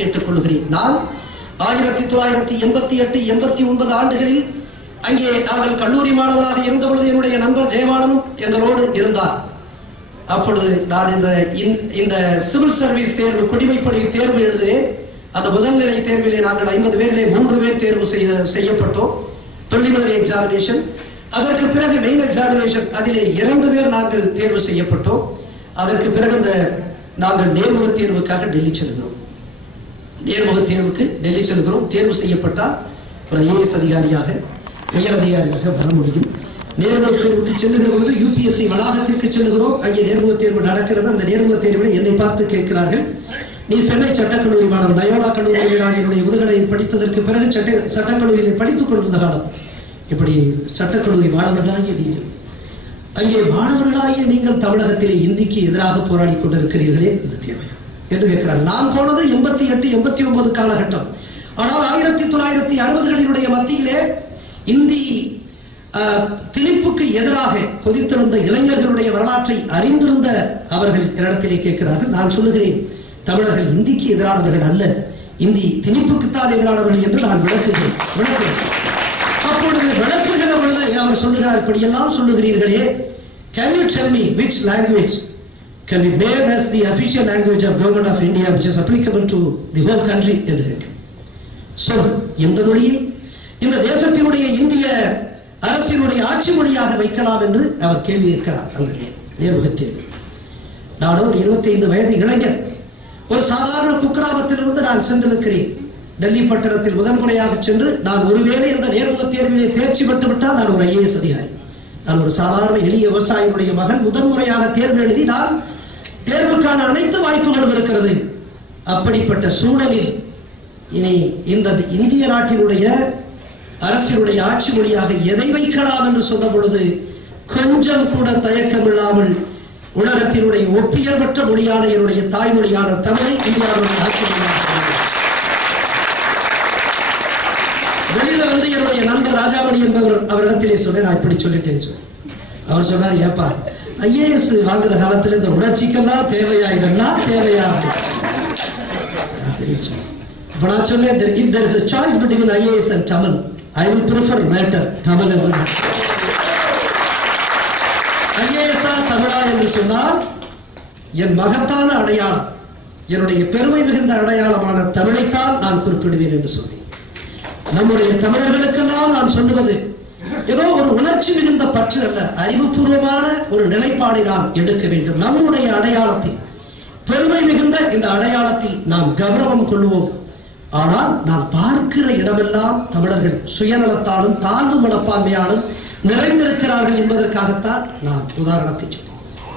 கேட்டுக்கொள்கிறேன். நான் ஆயிரத்தி தொள்ளாயிரத்தி எண்பத்தி எட்டு எண்பத்தி ஒன்பது ஆண்டுகளில் அங்கே நாங்கள் கல்லூரி மாணவனாக இருந்தபொழுது என்னுடைய நண்பர் ஜெயமானன் எங்களோடு இருந்தார். அப்பொழுது நான் இந்த இந்த- இந்த சிவில் சர்வீஸ் தேர்வு குடிமைப்படை தேர்வு எழுதினேன். அந்த முதல்நிலை தேர்விலே நாங்கள் ஐம்பது பேரிலே மூன்று பேர் தேர்வு செய்ய செய்யப்பட்டோம். ப்ரிலிமினரி எக்ஸாமினேஷன் அதற்கு பிறகு மெயின் எக்ஸாமினேஷன் அதிலே இரண்டு பேர் நாங்கள் தேர்வு செய்யப்பட்டோம். அதற்கு பிறகு இந்த நாங்கள் நேர்முக தேர்வுக்காக டெல்லி செல்கிறோம். நேர்முக தேர்வுக்கு டெல்லி செல்கிறோம். தேர்வு செய்யப்பட்டால் ஒரு ஐஏஎஸ் அதிகாரியாக உயர் அதிகாரியாக வர முடியும். நேர்முக தேர்வுக்கு செல்லுகிற பொழுது யூபிஎஸ்சி வளாகத்திற்கு செல்லுகிறோம். அங்கே நேர்முக தேர்வு நடக்கிறது. அந்த நேர்முக தேர்வில் என்னை பார்த்து கேட்கிறார்கள். நீ சென்னை சட்டக்கல்லூரி மாணவன் நயோடா கல்லூரியில் நான் என்னுடைய முதுகலை படித்ததற்கு பிறகு சட்ட சட்டக்கல்லூரியில் படித்துக் கொண்டிருந்த காலம். இப்படி சட்டக்கல்லூரி மாணவர்களாகிய நீங்கள். அங்கே மாணவர்களாகிய நீங்கள் தமிழகத்திலே இந்திக்கு எதிராக போராடி கொண்டிருக்கிறீர்களே இது தேவை. என்று கேட்கிறார். நான் போனது எட்டு எண்பத்தி ஒன்பது காலகட்டம். ஆனால் ஆயிரத்தி தொள்ளாயிரத்தி அறுபதுகளினுடைய மத்தியிலே இந்தி திணிப்புக்கு எதிராக கொதித்திருந்த இளைஞர்களுடைய வரலாற்றை அறிந்திருந்த அவர்கள் என்னிடத்திலே கேட்கிறார்கள். நான் சொல்லுகிறேன் தமிழர்கள் இந்திக்கு எதிரானவர்கள் அல்ல. இந்தி திணிப்புக்குத்தான் எதிரானவர்கள் என்று நான் விளக்குகிறேன். விளக்குகிறேன். அப்பொழுது விளக்குகிற பொழுது அவர் சொல்லுகிறார் இப்படியெல்லாம் சொல்லுகிறீர்களே. Can you tell me which language can be made as the official language of government of India which is applicable to the whole country என்று கேட்கிறேன். சொல் எந்த மொழியை இந்த தேசத்தினுடைய இந்திய அரசினுடைய ஆட்சி மொழியாக வைக்கலாம் என்று அவர் கேள்வி இருக்கிறார் அந்த நேர்முகத்தில். தேர்வு நான் ஒரு 25 வயது இளைஞன். ஒரு சாதாரண குக்கிராமத்திலிருந்து நான் சென்றிருக்கிறேன். டெல்லி பட்டணத்தில் முதன்முறையாக சென்று நான் ஒருவேளை இந்த நேர்முகத் தேர்வியை தேர்ச்சி பெற்று விட்டால் நான் ஒரு ஐஏஎஸ் அதிகாரி. நான் ஒரு சாதாரண எளிய விவசாயியுடைய மகன். முதன்முறையாக தேர்வு எழுதி நான் தேர்வுக்கான அனைத்து வாய்ப்புகளும் இருக்கிறது. அப்படிப்பட்ட சூழலில் இனி இந்த இந்திய நாட்டினுடைய அரசினுடைய ஆட்சி மொழியாக எதை வைக்கலாம் என்று சொன்ன பொழுது கொஞ்சம் கூட தயக்கம் இல்லாமல் உலகத்தினுடைய ஒப்பியல்பற்ற மொழியான என்னுடைய தாய்மொழியான தமிழை இந்தியாவுடைய ஆட்சி மொழியாக வெளியில வந்து என்னுடைய நண்பர் ராஜாமணி என்பவர் அவரிடத்திலே சொன்னேன் நான் இப்படி சொல்லிட்டேன்னு சொல்லி அவர் சொன்னார் ஏப்பா ஐஏஎஸ் வாங்குற காலத்துல இந்த உணர்ச்சிக்கெல்லாம் தேவையா இதெல்லாம் தேவையா அப்படின்னு சொன்னார். அப்ப நான் சொன்னேன் "There- if there is a choice between IAS and Tamil I will prefer later என்று ஐஏஎஸ்ஆ தமிழா என்று சொன்னால் என் மகத்தான அடையாளம் என்னுடைய பெருமை மிகுந்த அடையாளமான தமிழைத்தான் நான் குறிப்பிடுவேன் என்று சொன்னேன் நம்முடைய தமிழர்களுக்கெல்லாம் நான் சொல்லுவது ஏதோ ஒரு உணர்ச்சி மிகுந்த பற்று அல்ல. அறிவுபூர்வமான ஒரு நிலைப்பாடை நாம் எடுக்க வேண்டும். நம்முடைய அடையாளத்தில் பெருமை மிகுந்த இந்த அடையாளத்தில் நாம் கௌரவம் கொள்வோம். ஆனால் நாம் பார்க்கிற இடமெல்லாம் தமிழர்கள் சுயநலத்தாலும் தாழ்வு மனப்பான்மையாலும் நிறைந்திருக்கிறார்கள் என்பதற்காகத்தான் நான் உதாரணத்தை சொன்னேன்